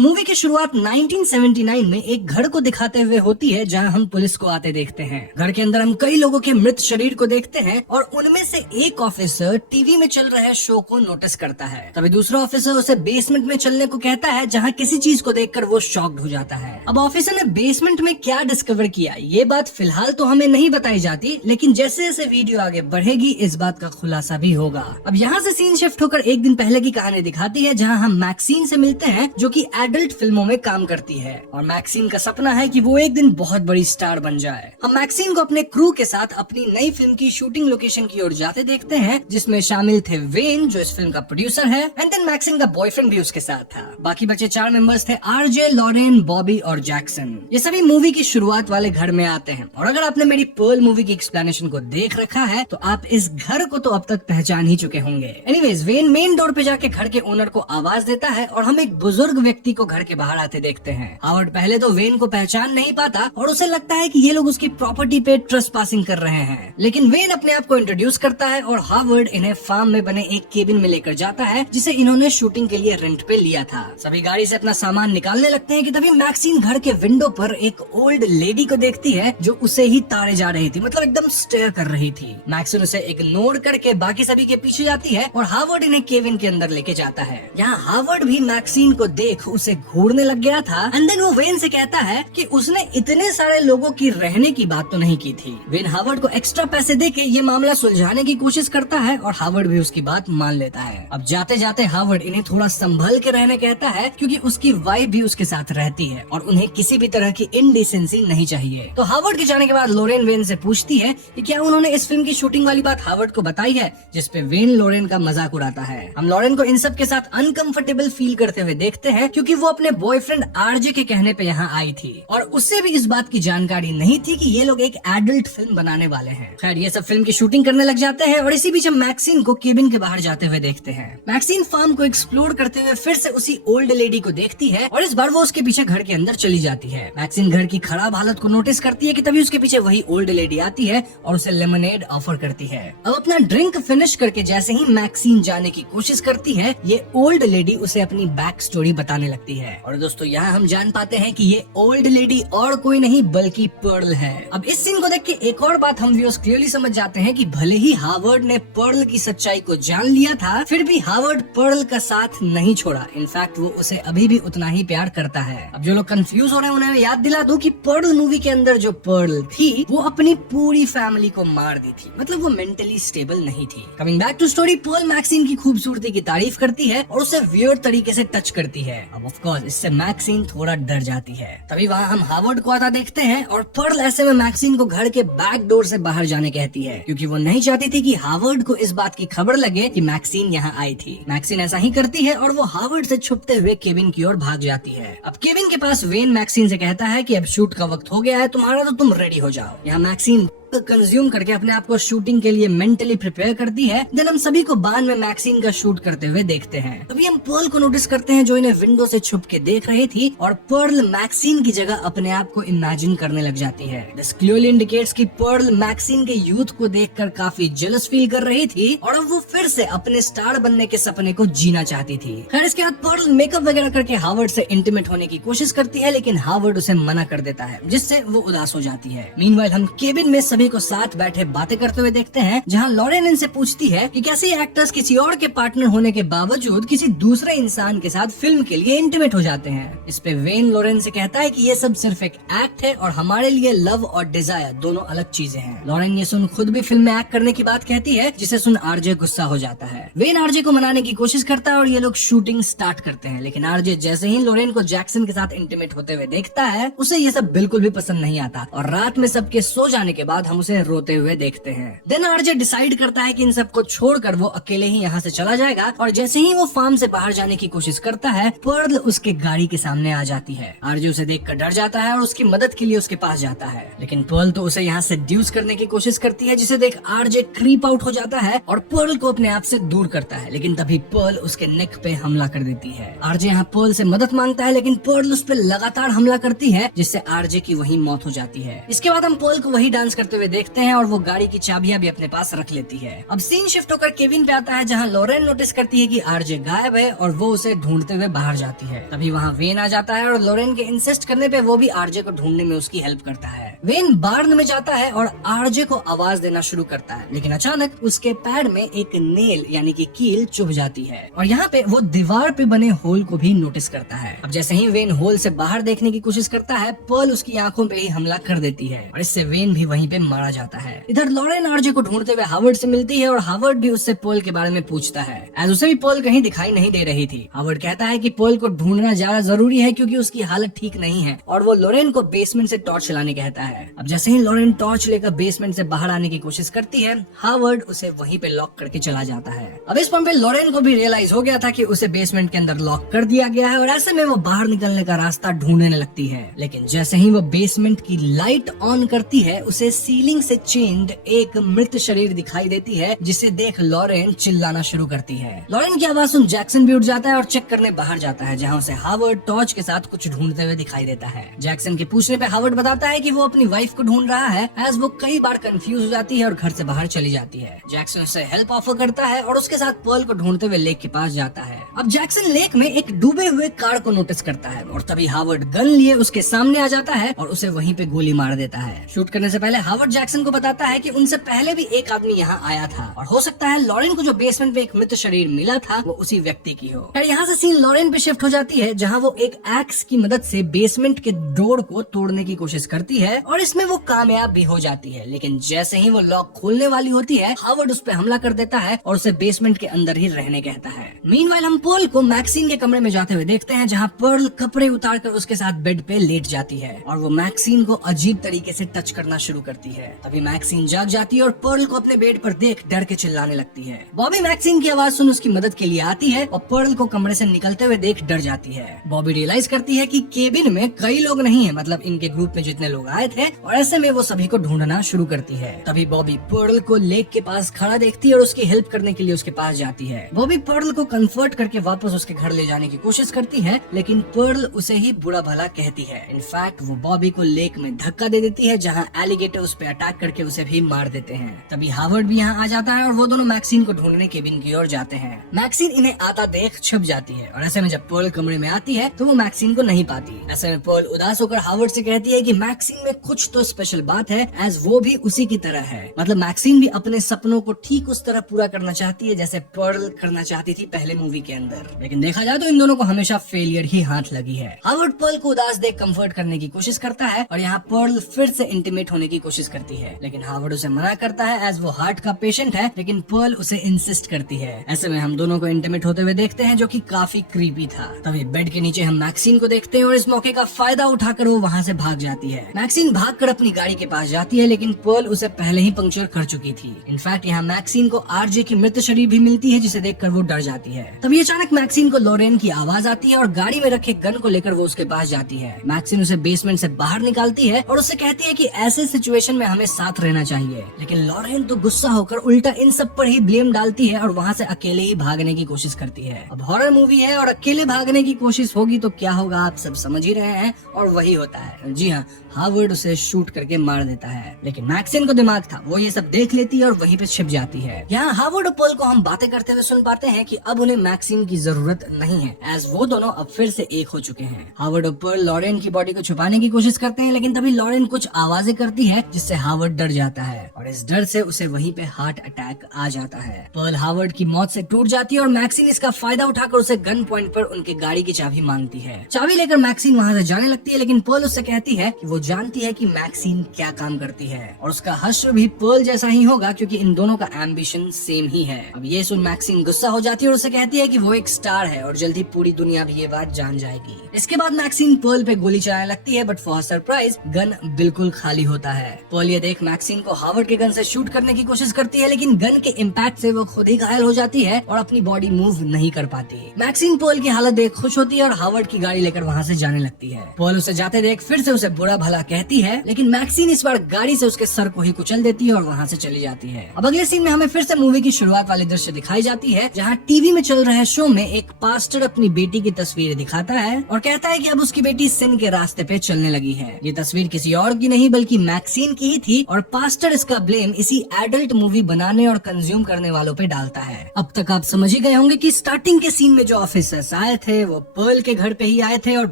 Movie की शुरुआत 1979 में एक घर को दिखाते हुए होती है जहां हम पुलिस को आते देखते हैं। घर के अंदर हम कई लोगों के मृत शरीर को देखते हैं और उनमें से एक ऑफिसर टीवी में चल रहे शो को नोटिस करता है। तभी दूसरा ऑफिसर उसे बेसमेंट में चलने को कहता है जहां किसी चीज को देखकर वो शॉक्ड हो जाता है। अब ऑफिसर ने बेसमेंट में क्या डिस्कवर किया ये बात फिलहाल तो हमें नहीं बताई जाती, लेकिन जैसे जैसे वीडियो आगे बढ़ेगी इस बात का खुलासा भी होगा। अब यहाँ से सीन शिफ्ट होकर एक दिन पहले की कहानी दिखाती है जहाँ हम मैक्सीन से मिलते हैं जो कि एडल्ट फिल्मों में काम करती है और मैक्सीन का सपना है कि वो एक दिन बहुत बड़ी स्टार बन जाए। हम मैक्सीन को अपने क्रू के साथ अपनी नई फिल्म की शूटिंग लोकेशन की ओर जाते देखते हैं जिसमें शामिल थे वेन जो इस फिल्म का प्रोड्यूसर है एंड देन मैक्सीन का बॉयफ्रेंड भी उसके साथ था। बाकी बचे 4 मेंबर्स थे आरजे, लॉरेन, बॉबी और जैक्सन। ये सभी मूवी की शुरुआत वाले घर में आते हैं और अगर आपने मेरी पर्ल मूवी की एक्सप्लेनेशन को देख रखा है तो आप इस घर को तो अब तक पहचान ही चुके होंगे। एनीवेज वेन मेन डोर पे जाके घर के ओनर को आवाज देता है और हम एक बुजुर्ग व्यक्ति को घर के बाहर आते देखते हैं। हावर्ड पहले तो वेन को पहचान नहीं पाता और उसे लगता है कि ये लोग उसकी प्रॉपर्टी पे ट्रेसपासिंग कर रहे हैं, लेकिन वेन अपने आप को इंट्रोड्यूस करता है और हावर्ड इन्हें फार्म में बने एक केबिन में लेकर जाता है जिसे इन्होंने शूटिंग के लिए रेंट पे लिया था। सभी गाड़ी से अपना सामान निकालने लगते हैं कि तभी मैक्सीन घर के विंडो पर एक ओल्ड लेडी को देखती है जो उसे ही ताड़े जा रही थी, मतलब एकदम स्टेयर कर रही थी। मैक्सीन उसे इग्नोर करके बाकी सभी के पीछे जाती है और हावर्ड इन्हें केबिन के अंदर लेके जाता है। यहाँ हावर्ड भी मैक्सीन को देख उसे घूरने लग गया था एंड देन वो वेन से कहता है कि उसने इतने सारे लोगों की रहने की बात तो नहीं की थी। वेन हावर्ड को एक्स्ट्रा पैसे देके ये मामला सुलझाने की कोशिश करता है और हावर्ड भी उसकी बात मान लेता है। अब जाते जाते हावर्ड इन्हें थोड़ा संभल के रहने कहता है क्योंकि उसकी वाइफ भी उसके साथ रहती है और उन्हें किसी भी तरह की इनडिसेंसी नहीं चाहिए। तो हावर्ड के जाने के बाद लोरेन वेन से पूछती है कि क्या उन्होंने इस फिल्म की शूटिंग वाली बात हावर्ड को बताई है, जिसपे वेन लोरेन का मजाक उड़ाता है। हम लोरेन को इन सब के साथ अनकंफर्टेबल फील करते हुए देखते हैं क्योंकि वो अपने बॉयफ्रेंड आरजे के कहने पे यहाँ आई थी और उससे भी इस बात की जानकारी नहीं थी कि ये लोग एक एडल्ट फिल्म बनाने वाले हैं। खैर ये सब फिल्म की शूटिंग करने लग जाते हैं और इसी बीच हम मैक्सीन को केबिन के बाहर जाते हुए देखते हैं। मैक्सीन फार्म को एक्सप्लोर करते हुए फिर से उसी ओल्ड लेडी को देखती है और इस बार वो उसके पीछे घर के अंदर चली जाती है। मैक्सीन घर की खराब हालत को नोटिस करती है कि तभी उसके पीछे वही ओल्ड लेडी आती है और उसे लेमनेड ऑफर करती है। अब अपना ड्रिंक फिनिश करके जैसे ही मैक्सीन जाने की कोशिश करती है ये ओल्ड लेडी उसे अपनी बैक स्टोरी बताने लगती है और दोस्तों यहाँ हम जान पाते हैं कि ये ओल्ड लेडी और कोई नहीं बल्कि पर्ल है। अब इस सीन को देख के एक और बात हम व्यूअर्स क्लियरली समझ जाते हैं कि भले ही हावर्ड ने पर्ल की सच्चाई को जान लिया था फिर भी हावर्ड पर्ल का साथ नहीं छोड़ा। इनफैक्ट वो उसे अभी भी उतना ही प्यार करता है। अब जो लोग कंफ्यूज हो रहे हैं उन्हें याद दिला दूं कि पर्ल मूवी के अंदर जो पर्ल थी वो अपनी पूरी फैमिली को मार दी थी, मतलब वो मेंटली स्टेबल नहीं थी। Coming back to story, Pearl Maxine की खूबसूरती की तारीफ करती है और उसे वियर्ड तरीके से टच करती है। अब ऑफ कोर्स इससे मैक्सीन थोड़ा डर जाती है। तभी वहाँ हम हावर्ड को आता देखते हैं और पर्ल ऐसे में मैक्सीन को घर के बैक डोर से बाहर जाने कहती है क्योंकि वो नहीं चाहती थी कि हावर्ड को इस बात की खबर लगे कि मैक्सीन यहाँ आई थी। मैक्सीन ऐसा ही करती है और वो हावर्ड से छुपते हुए केबिन की ओर भाग जाती है। अब केबिन के पास वेन मैक्सीन से कहता है कि अब शूट का वक्त हो गया है तुम्हारा, तो तुम रेडी हो जाओ। यहाँ मैक्सीन कंज्यूम करके अपने आप को शूटिंग के लिए मेंटली प्रिपेयर करती है। देन हम सभी को बान में मैक्सीन का शूट करते हुए देखते हैं। तभी हम पर्ल को नोटिस करते हैं जो इन्हें विंडो से छुप के देख रही थी और पर्ल मैक्सीन की जगह अपने आप को इमेजिन करने लग जाती है। दिस क्लियरली इंडिकेट्स कि पर्ल मैक्सीन के यूथ को देखकर काफी जेलस फील कर रही थी और अब वो फिर से अपने स्टार बनने के सपने को जीना चाहती थी। खैर इसके बाद पर्ल मेकअप वगैरह करके हावर्ड से इंटीमेट होने की कोशिश करती है लेकिन हावर्ड उसे मना कर देता है जिससे वो उदास हो जाती है। मीनवाइल हम केबिन में सभी को साथ बैठे बातें करते हुए देखते हैं जहां लॉरेन इनसे पूछती है कि कैसे एक्टर्स किसी और के पार्टनर होने के बावजूद किसी दूसरे इंसान के साथ फिल्म के लिए इंटीमेट हो जाते हैं। इस पे वेन लॉरेन से कहता है कि ये सब सिर्फ एक एक्ट है और हमारे लिए लव और डिजायर दोनों अलग चीजें हैं। लॉरेन ये सुन खुद भी फिल्म में एक्ट करने की बात कहती है जिसे सुन आरजे गुस्सा हो जाता है। वेन आरजे को मनाने की कोशिश करता है और ये लोग शूटिंग स्टार्ट करते हैं लेकिन आरजे जैसे ही लॉरेन को जैक्सन के साथ इंटीमेट होते हुए देखता है उसे ये सब बिल्कुल भी पसंद नहीं आता और रात में सबके सो जाने के बाद हम उसे रोते हुए देखते हैं। देन आरजे डिसाइड करता है कि इन सबको छोड़कर वो अकेले ही यहाँ से चला जाएगा और जैसे ही वो फार्म से बाहर जाने की कोशिश करता है पर्ल उसके गाड़ी के सामने आ जाती है। आरजे उसे देखकर डर जाता है और उसकी मदद के लिए उसके पास जाता है लेकिन पर्ल तो उसे यहाँ से ड्यूस करने की कोशिश करती है जिसे देख आरजे क्रीप आउट हो जाता है और पर्ल को अपने आप से दूर करता है लेकिन तभी पर्ल उसके नेक पे हमला कर देती है। आरजे यहाँ पर्ल से मदद मांगता है लेकिन पर्ल उस पर लगातार हमला करती है जिससे आरजे की वही मौत हो जाती है। इसके बाद हम पर्ल को वही डांस करते हुए देखते हैं और वो गाड़ी की चाबियां भी अपने पास रख लेती है। अब सीन शिफ्ट होकर केविन पे आता है, जहाँ लॉरेन नोटिस करती है कि आरजे गायब है और वो उसे ढूंढते हुए बाहर जाती है। तभी वहाँ वेन आ जाता है और लॉरेन के इंसिस्ट करने पे वो भी आरजे को ढूंढने में उसकी हेल्प करता है। वेन बार्न में जाता है और आरजे को आवाज देना शुरू करता है, लेकिन अचानक उसके पैर में एक नेल यानी कि कील चुभ जाती है और यहाँ पे वो दीवार पे बने होल को भी नोटिस करता है। अब जैसे ही वेन होल से बाहर देखने की कोशिश करता है, पर्ल उसकी आंखों पे ही हमला कर देती है और इससे वेन भी वहीं पे मारा जाता है। इधर लॉरेन आरजे को ढूंढते हुए हावर्ड से मिलती है और हावर्ड भी उससे पर्ल के बारे में पूछता है, एज उसे भी पर्ल कहीं दिखाई नहीं दे रही थी। हावर्ड कहता है कि पर्ल को ढूंढना ज्यादा जरूरी है क्योंकि उसकी हालत ठीक नहीं है और वो लॉरेन को बेसमेंट से टॉर्च चलाने कहता है। अब जैसे ही लॉरेन टॉर्च लेकर बेसमेंट से बाहर आने की कोशिश करती है, हावर्ड उसे वहीं पे लॉक करके चला जाता है। अब इस पॉइंट पे लॉरेन को भी रियलाइज हो गया था कि उसे बेसमेंट के अंदर लॉक कर दिया गया है और ऐसे में वो बाहर निकलने का रास्ता ढूंढने लगती है। लेकिन जैसे ही वो बेसमेंट की लाइट ऑन करती है, उसे सीलिंग से चेन्ड एक मृत शरीर दिखाई देती है, जिसे देख लॉरेन चिल्लाना शुरू करती है। लॉरेन की आवाज सुन जैक्सन भी उठ जाता है और चेक करने बाहर जाता है, जहाँ उसे हावर्ड टॉर्च के साथ कुछ ढूंढते हुए दिखाई देता है। जैक्सन के पूछने पे हावर्ड बताता है कि वो अपनी वाइफ को ढूंढ रहा है, एज वो कई बार कंफ्यूज हो जाती है और घर से बाहर चली जाती है। जैक्सन उसे हेल्प ऑफर करता है और उसके साथ पर्ल को ढूंढते हुए लेक के पास जाता है। अब जैक्सन लेक में एक डूबे हुए कार को नोटिस करता है और तभी हावर्ड गन लिए उसके सामने आ जाता है और उसे वहीं पे गोली मार देता है। शूट करने से पहले हावर्ड जैक्सन को बताता है कि उनसे पहले भी एक आदमी यहाँ आया था और हो सकता है लॉरेन को जो बेसमेंट में एक मृत शरीर मिला था वो उसी व्यक्ति की हो। यहाँ से सीन लॉरेन पे शिफ्ट हो जाती है, जहाँ वो एक एक्स की मदद से बेसमेंट के डोर को तोड़ने की कोशिश करती है और इसमें वो कामयाब भी हो जाती है। लेकिन जैसे ही वो लॉक खोलने वाली होती है, हावर्ड उस पे हमला कर देता है और उसे बेसमेंट के अंदर ही रहने कहता है। मीनवाइल हम पर्ल को मैक्सिन के कमरे में जाते हुए देखते हैं, जहाँ पर्ल कपड़े उतारकर उसके साथ बेड पे लेट जाती है और वो मैक्सिन को अजीब तरीके से टच करना शुरू करती है। तभी मैक्सिन जाग जाती है और पर्ल को अपने बेड पर देख डर के चिल्लाने लगती है। बॉबी मैक्सिन की आवाज सुन उसकी मदद के लिए आती है और पर्ल को कमरे से निकलते हुए देख डर जाती है। बॉबी रियलाइज करती है कि केबिन में कई लोग नहीं है, मतलब इनके ग्रुप में जितने लोग आए थे, और ऐसे में वो सभी को ढूंढना शुरू करती है। तभी बॉबी पर्ल को लेक के पास खड़ा देखती है और उसकी हेल्प करने के लिए उसके पास जाती है। बॉबी पर्ल को कंफर्ट करके वापस उसके घर ले जाने की कोशिश करती है, लेकिन पर्ल उसे ही बुरा भला कहती है। इनफैक्ट वो बॉबी को लेक में धक्का दे देती है, जहाँ एलिगेटर उस पे अटैक करके उसे भी मार देते हैं। तभी हावर्ड भी यहाँ आ जाता है और वो दोनों मैक्सिन को ढूंढने केबिन की ओर जाते हैं। मैक्सिन इन्हें आता देख छुप जाती है और ऐसे में जब पर्ल कमरे में आती है तो वो मैक्सिन को नहीं पाती। ऐसे में पर्ल उदास होकर हावर्ड से कहती है कि मैक्सिन में कुछ तो स्पेशल बात है, एज वो भी उसी की तरह है। मतलब मैक्सिन भी अपने सपनों को ठीक उस तरह पूरा करना चाहती है जैसे पर्ल करना चाहती थी पहले मूवी के अंदर। लेकिन देखा जाए तो इन दोनों को हमेशा फेलियर ही हाथ लगी है। हावर्ड पर्ल को उदास देख कंफर्ट करने की कोशिश करता है और यहाँ पर्ल फिर से इंटीमेट होने की कोशिश करती है, लेकिन हावर्ड उसे मना करता है, एज वो हार्ट का पेशेंट है। लेकिन पर्ल उसे इंसिस्ट करती है। ऐसे में हम दोनों को इंटीमेट होते हुए देखते हैं, जो कि काफी क्रीपी था। तभी बेड के नीचे हम मैक्सिन को देखते हैं और इस मौके का फायदा उठाकर वो वहाँ से भाग जाती है। मैक्सिन भागकर अपनी गाड़ी के पास जाती है, लेकिन पर्ल उसे पहले ही पंक्चर कर चुकी थी। इनफैक्ट यहाँ मैक्सिन को आरजे की मृत शरीर भी मिलती है, जिसे देखकर वो डर जाती है। तभी अचानक मैक्सिन को लॉरेन की आवाज आती है और गाड़ी में रखे गन को लेकर वो उसके पास जाती है। मैक्सिन उसे बेसमेंट से बाहर निकालती है और उससे कहती है कि ऐसे सिचुएशन में हमें साथ रहना चाहिए। लेकिन लॉरेन तो गुस्सा होकर उल्टा इन सब पर ही ब्लेम डालती है और वहाँ से अकेले ही भागने की कोशिश करती है। अब हॉरर मूवी है और अकेले भागने की कोशिश होगी तो क्या होगा आप सब समझ ही रहे हैं, और वही होता है। जी हाँ, हावर्ड उसे शूट करके मार देता है। लेकिन मैक्सिन को दिमाग था, वो ये सब देख लेती है और वहीं पे छिप जाती है। यहाँ हावर्ड और पर्ल को हम बातें करते हुए सुन पाते हैं कि अब उन्हें मैक्सिन की जरूरत नहीं है, एज वो दोनों अब फिर से एक हो चुके हैं। हावर्ड और पर्ल लॉरेन की बॉडी को छुपाने की कोशिश करते हैं, लेकिन तभी लॉरेन कुछ आवाजें करती है जिससे हावर्ड डर जाता है और इस डर से उसे वहीं पे हार्ट अटैक आ जाता है। पर्ल हावर्ड की मौत से टूट जाती है और मैक्सिन इसका फायदा उठाकर उसे गन पॉइंट पर उनके गाड़ी की चाबी मांगती है। चाबी लेकर मैक्सिन वहाँ से जाने लगती है, लेकिन पर्ल उससे कहती है कि वो जानती है कि मैक्सिन क्या काम करती है और उसका हश्र भी पर्ल जैसा ही होगा, क्योंकि इन दोनों का एम्बिशन सेम ही है। अब ये सुन मैक्सिन गुस्सा हो जाती है और उसे कहती है कि वो एक स्टार है और जल्दी पूरी दुनिया भी ये बात जान जाएगी। इसके बाद मैक्सिन पर्ल पे गोली चलाने लगती है, बट फॉर सरप्राइज गन बिल्कुल खाली होता है। पर्ल ये देख मैक्सिन को हावर्ड के गन से शूट करने की कोशिश करती है, लेकिन गन के इम्पैक्ट से वो खुद ही घायल हो जाती है और अपनी बॉडी मूव नहीं कर पाती। मैक्सिन पर्ल की हालत देख खुश होती है और हावर्ड की गाड़ी लेकर वहाँ से जाने लगती है। पर्ल उसे जाते देख फिर से उसे बुरा भला कहती है, लेकिन मैक्सिन इस बार गाड़ी से उसके सर को ही कुचल देती है और वहाँ से चली जाती है। अब अगले सीन में हमें फिर से मूवी की शुरुआत वाली दृश्य दिखाई जाती है, जहाँ टीवी में चल रहे शो में एक पास्टर अपनी बेटी की तस्वीर दिखाता है और कहता है कि अब उसकी बेटी सिन के रास्ते पे चलने लगी है। ये तस्वीर किसी और की नहीं बल्कि मैक्सिन की की थी और पास्टर इसका ब्लेम इसी एडल्ट मूवी बनाने और कंज्यूम करने वालों पे डालता है। अब तक आप समझ ही गए होंगे कि स्टार्टिंग के सीन में जो ऑफिसर्स आए थे वो पर्ल के घर पे ही आए थे और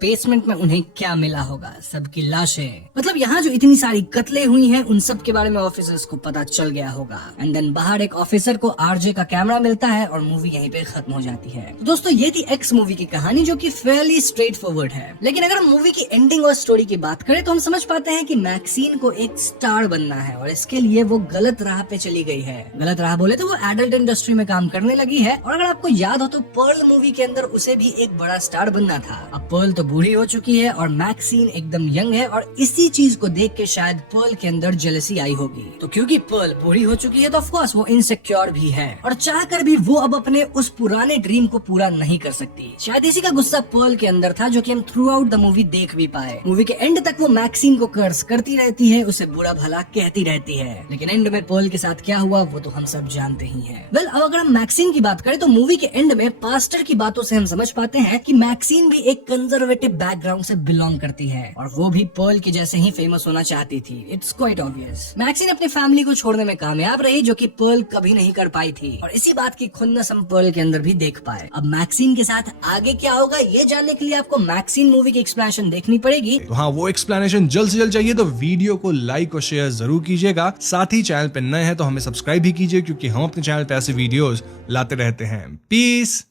बेसमेंट में उन्हें क्या मिला होगा, सबकी लाशें। मतलब यहाँ जो इतनी सारी कत्लें हुई हैं उन सब के बारे में ऑफिसर्स को पता चल गया होगा। एंड देन बाहर एक ऑफिसर को आरजे का कैमरा मिलता है और मूवी यहीं पे खत्म हो जाती है। तो दोस्तों ये थी एक्स मूवी की कहानी जो कि फेयरली स्ट्रेट फॉरवर्ड है। लेकिन अगर हम मूवी की एंडिंग और स्टोरी की बात करें तो हम समझ पाते हैं कि मैक्सीन को एक स्टार बनना है और इसके लिए वो गलत राह पे चली गई है। गलत राह बोले तो वो एडल्ट इंडस्ट्री में काम करने लगी है। और अगर आपको याद हो तो पर्ल मूवी के अंदर उसे भी एक बड़ा स्टार बनना था। अब पर्ल तो बूढ़ी हो चुकी है और मैक्सीन एकदम यंग है और इसी चीज को देख के शायद पर्ल के अंदर जेलसी आई होगी। तो क्योंकि पर्ल बूढ़ी हो चुकी है तो ऑफ कोर्स वो इनसिक्योर भी है और चाहकर भी वो अब अपने उस पुराने ड्रीम को पूरा नहीं कर सकती। शायद इसी का गुस्सा पर्ल के अंदर था जो कि हम थ्रू आउट द मूवी देख भी पाए। मूवी के एंड तक वो मैक्सीन को कर्स करती रहती है, उसे बुरा भला कहती रहती है, लेकिन एंड में पर्ल के साथ क्या हुआ वो तो हम सब जानते ही हैं। वेल अब अगर हम मैक्सीन की बात करें तो मूवी के एंड में पास्टर की बातों से हम समझ पाते हैं कि मैक्सीन भी एक कंजर्वेटिव बैकग्राउंड से बिलोंग करती है और वो भी पर्ल के जैसे ही फेमस होना चाहती थी। It's quite obvious. मैक्सीन अपनी फैमिली को छोड़ने में कामयाब रही जो कि पर्ल कभी नहीं कर पाई थी और इसी बात की खुन्नस हम पर्ल के अंदर भी देख पाए। अब मैक्सीन के साथ आगे क्या होगा ये जानने के लिए आपको मैक्सीन मूवी की एक्सप्लेनेशन देखनी पड़ेगी। तो हाँ, वो एक्सप्लेनेशन जल्द से जल्द चाहिए तो वीडियो को लाइक और शेयर जरूर कीजिएगा। साथ ही चैनल पे नए हैं तो हमें सब्सक्राइब भी कीजिए क्योंकि हम अपने चैनल पे ऐसे वीडियोस लाते रहते हैं। पीस।